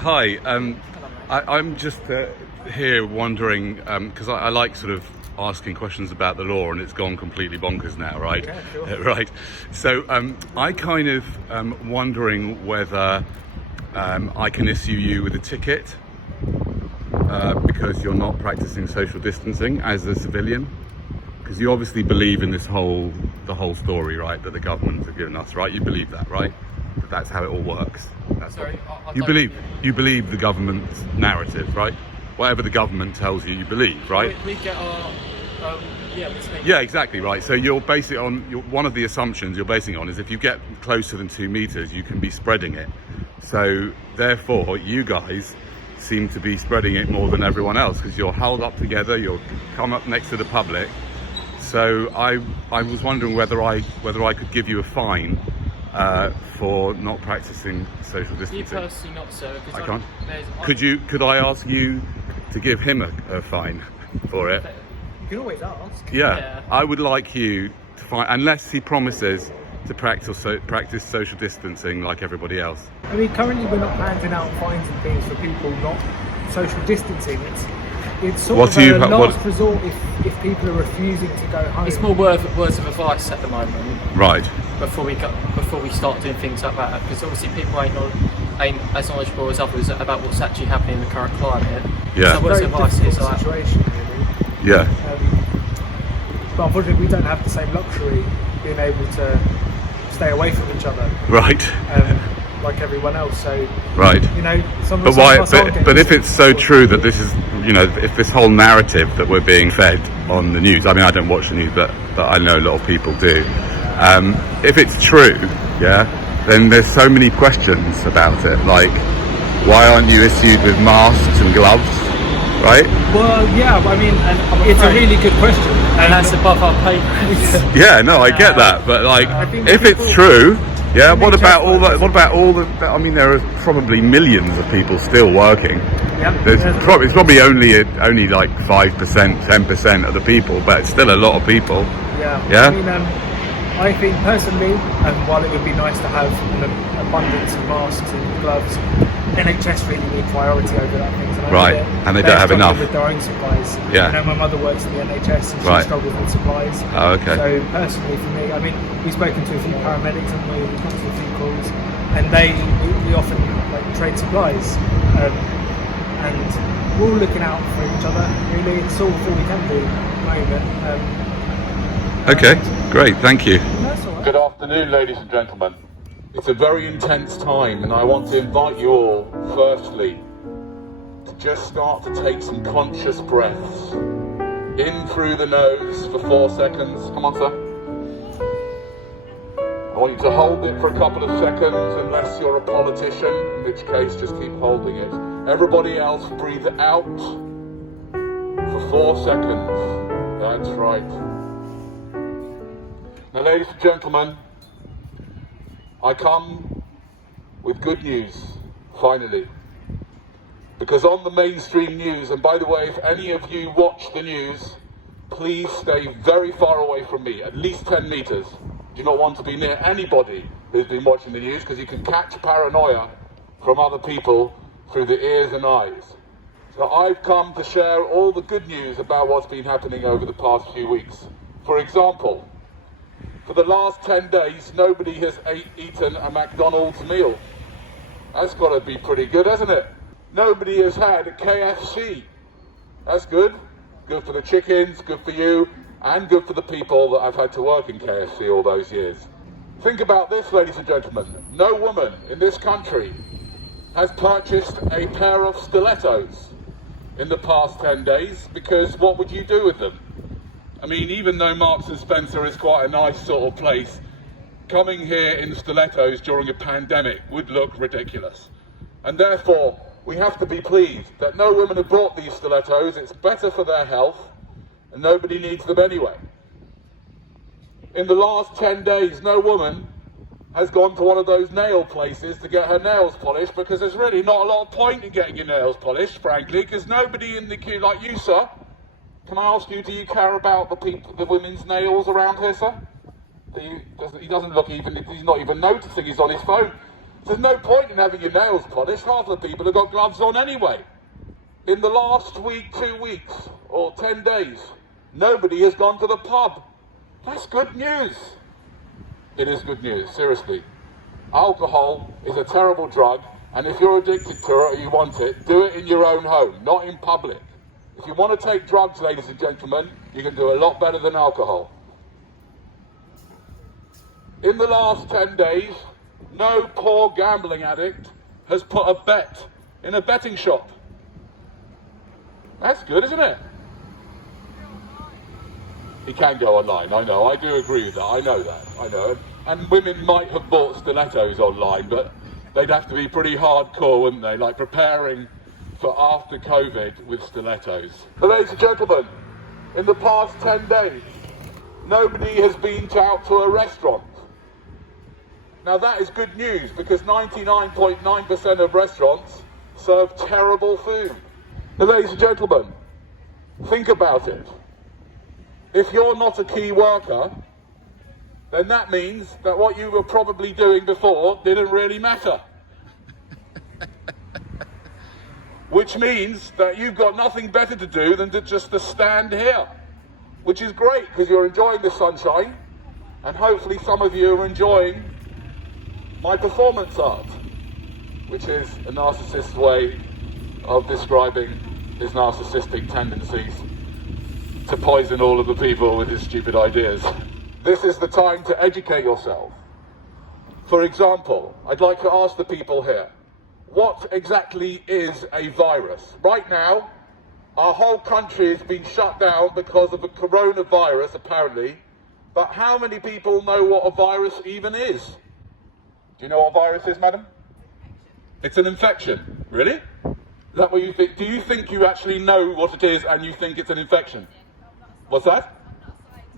Hi, I'm just here wondering, because I like sort of asking questions about the law, and it's gone completely bonkers now, right? Yeah, sure. Right. So I kind of wondering whether I can issue you with a ticket because you're not practicing social distancing as a civilian. Because you obviously believe in the whole story, right? That the government have given us, right? You believe that, right? That's how it all works. Sorry, You believe the government's narrative, right? Whatever the government tells you, you believe, right? We get our Yeah, exactly right. So you're basing it on one of the assumptions you're basing it on is if you get closer than 2 meters, you can be spreading it. So therefore, you guys seem to be spreading it more than everyone else because you're held up together. You'll come up next to the public. So I was wondering whether I could give you a fine for not practicing social distancing. You personally not, sir. I can't. Could I ask you to give him a fine for it? You can always ask. Yeah. I would like you to find, unless he promises to practice social distancing like everybody else. I mean, currently we're not handing out fines and things for people not social distancing. It's sort of a last resort if people are refusing to go home. It's more words of advice at the moment. Right. Before we start doing things like that, because obviously people ain't as knowledgeable as others about what's actually happening in the current climate. Yeah. So words of advice is like, situation, really. Yeah. But unfortunately, we don't have the same luxury being able to stay away from each other. Right. Like everyone else, so right. You know, but why? But if it's so true that this is, you know, if this whole narrative that we're being fed on the news. I mean, I don't watch the news, but I know a lot of people do. If it's true, yeah, then there's so many questions about it. Like, why aren't you issued with masks and gloves? Right? Well, yeah. I mean, it's a really good question, and that's above our pay grade. Yeah, no, I get that, but like, if it's true. Yeah, what about all the? I mean, there are probably millions of people still working. Yeah, it's probably only like 5%, 10% of the people, but it's still a lot of people. Yeah. Yeah. I mean, I think personally, while it would be nice to have an abundance of masks and gloves, NHS really need priority over that things. Right, and they don't have enough with their own supplies. Yeah. I know my mother works in the NHS and she struggles with supplies. Oh, okay. So personally, for me, I mean, we've spoken to a few paramedics and we've got to a few calls, and we often trade supplies, and we're all looking out for each other. Really, it's all we can do at the moment. Okay, great, thank you. That's all right. Good afternoon, ladies and gentlemen. It's a very intense time, and I want to invite you all, firstly, to just start to take some conscious breaths. In through the nose for 4 seconds. Come on, sir. I want you to hold it for a couple of seconds, unless you're a politician, in which case just keep holding it. Everybody else, breathe out for 4 seconds. That's right. Now, ladies and gentlemen, I come with good news, finally. Because on the mainstream news, and by the way, if any of you watch the news, please stay very far away from me, at least 10 meters. Do not want to be near anybody who's been watching the news, because you can catch paranoia from other people through the ears and eyes. So I've come to share all the good news about what's been happening over the past few weeks. For example, for the last 10 days, nobody has eaten a McDonald's meal. That's got to be pretty good, hasn't it? Nobody has had a KFC. That's good. Good for the chickens, good for you, and good for the people that I've had to work in KFC all those years. Think about this, ladies and gentlemen. No woman in this country has purchased a pair of stilettos in the past 10 days, because what would you do with them? I mean, even though Marks and Spencer is quite a nice sort of place, coming here in stilettos during a pandemic would look ridiculous. And therefore, we have to be pleased that no women have bought these stilettos. It's better for their health, and nobody needs them anyway. In the last 10 days, no woman has gone to one of those nail places to get her nails polished, because there's really not a lot of point in getting your nails polished, frankly, because nobody in the queue, like you, sir. Can I ask you, do you care about the women's nails around here, sir? He doesn't look even, he's not even noticing, he's on his phone. There's no point in having your nails polished. Half the people have got gloves on anyway. In the last week, 2 weeks, or 10 days, nobody has gone to the pub. That's good news. It is good news, seriously. Alcohol is a terrible drug, and if you're addicted to it or you want it, do it in your own home, not in public. If you want to take drugs, ladies and gentlemen, you can do a lot better than alcohol. In the last 10 days, no poor gambling addict has put a bet in a betting shop. That's good, isn't it? He can go online, I know, I do agree with that, I know. And women might have bought stilettos online, but they'd have to be pretty hardcore, wouldn't they? Like preparing for after COVID with stilettos. But ladies and gentlemen, in the past 10 days, nobody has been out to a restaurant. Now that is good news, because 99.9% of restaurants serve terrible food. Now ladies and gentlemen, think about it. If you're not a key worker, then that means that what you were probably doing before didn't really matter. Which means that you've got nothing better to do than just to stand here. Which is great, because you're enjoying the sunshine, and hopefully some of you are enjoying my performance art, which is a narcissist's way of describing his narcissistic tendencies to poison all of the people with his stupid ideas. This is the time to educate yourself. For example, I'd like to ask the people here, what exactly is a virus? Right now, our whole country has been shut down because of a coronavirus, apparently, but how many people know what a virus even is? Do you know what a virus is, madam? It's an infection. Really? Is that what you think? Do you think you actually know what it is and you think it's an infection? What's that?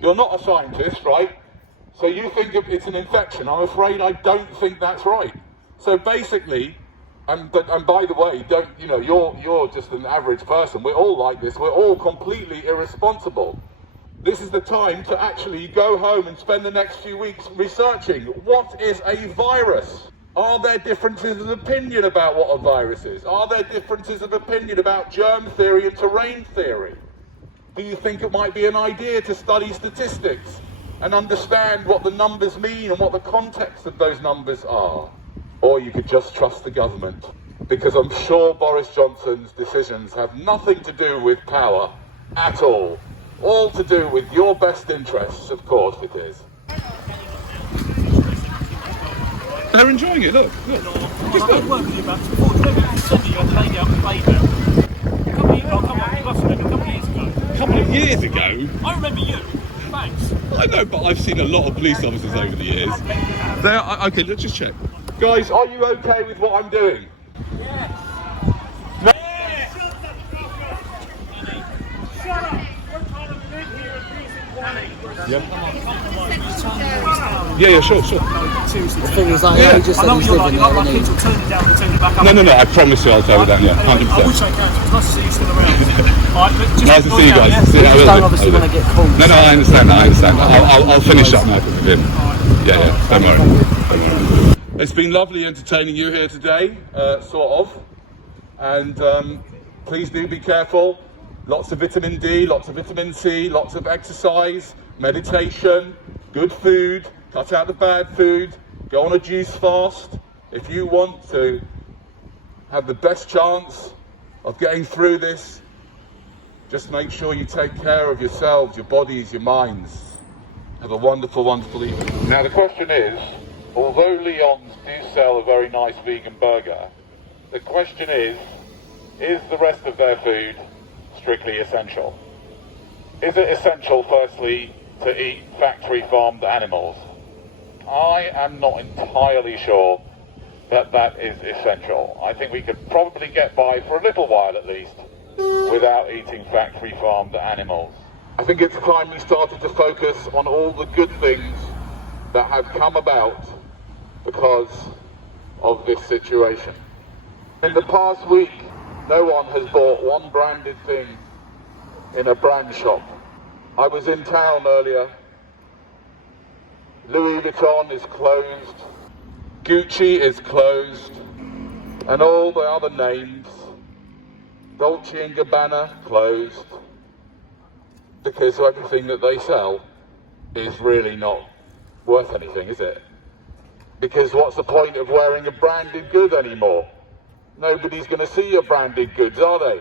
You're not a scientist, right? So you think it's an infection. I'm afraid I don't think that's right. So basically, and by the way, you're just an average person. We're all like this. We're all completely irresponsible. This is the time to actually go home and spend the next few weeks researching what is a virus. Are there differences of opinion about what a virus is? Are there differences of opinion about germ theory and terrain theory? Do you think it might be an idea to study statistics and understand what the numbers mean and what the context of those numbers are? Or you could just trust the government, because I'm sure Boris Johnson's decisions have nothing to do with power at all. All to do with your best interests, of course it is. They're enjoying it, look. Just look. Working about 40 you had a lady out with a baby. A couple of years ago. I remember you. Thanks. I know, but I've seen a lot of police officers over the years. Okay, let's just check. Guys, are you okay with what I'm doing? Yes. No. Yes. Shut up. We're trying to live here in peace and Yeah, sure. The thing is, I just said he's living there, and kids will turn it down and turn it back up. No, I promise you I'll tell you that, yeah, 100%. I wish I could. It's nice to see you still around. Alright, but just Nice to see you guys. yeah? See you. you don't obviously want to get caught. No, I understand. I'll finish up now with him. Yeah, don't worry. It's been lovely entertaining you here today, sort of. And please do be careful. Lots of vitamin D, lots of vitamin C, lots of exercise, meditation, good food, cut out the bad food, go on a juice fast. If you want to have the best chance of getting through this, just make sure you take care of yourselves, your bodies, your minds. Have a wonderful, wonderful evening. Now the question is, although Leon's do sell a very nice vegan burger, the question is the rest of their food strictly essential? Is it essential, firstly, to eat factory farmed animals? I am not entirely sure that that is essential. I think we could probably get by for a little while at least without eating factory farmed animals. I think it's time we started to focus on all the good things that have come about because of this situation. In the past week, no one has bought one branded thing in a brand shop. I was in town earlier. Louis Vuitton is closed. Gucci is closed, and all the other names, Dolce and Gabbana, closed, because everything that they sell is really not worth anything, is it? Because what's the point of wearing a branded good anymore? Nobody's going to see your branded goods, are they?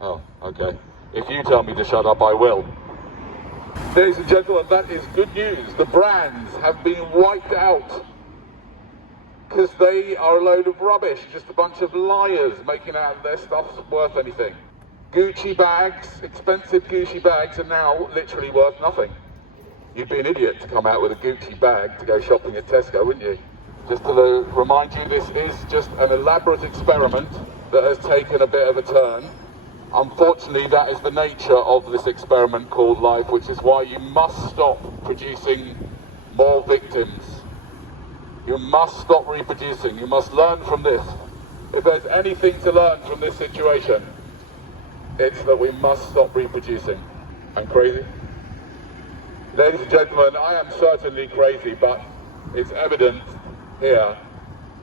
Oh, okay. If you tell me to shut up, I will. Ladies and gentlemen, that is good news. The brands have been wiped out because they are a load of rubbish, just a bunch of liars making out their stuff's worth anything. Gucci bags, expensive Gucci bags, are now literally worth nothing. You'd be an idiot to come out with a Gucci bag to go shopping at Tesco, wouldn't you? Just to remind you, this is just an elaborate experiment that has taken a bit of a turn. Unfortunately, that is the nature of this experiment called life, which is why you must stop producing more victims. You must stop reproducing. You must learn from this. If there's anything to learn from this situation, it's that we must stop reproducing. I'm crazy? Ladies and gentlemen, I am certainly crazy, but it's evident here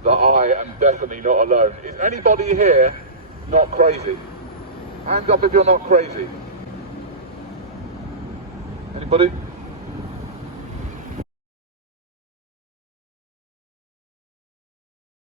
that I am definitely not alone. Is anybody here not crazy? Hands up if you're not crazy. Anybody?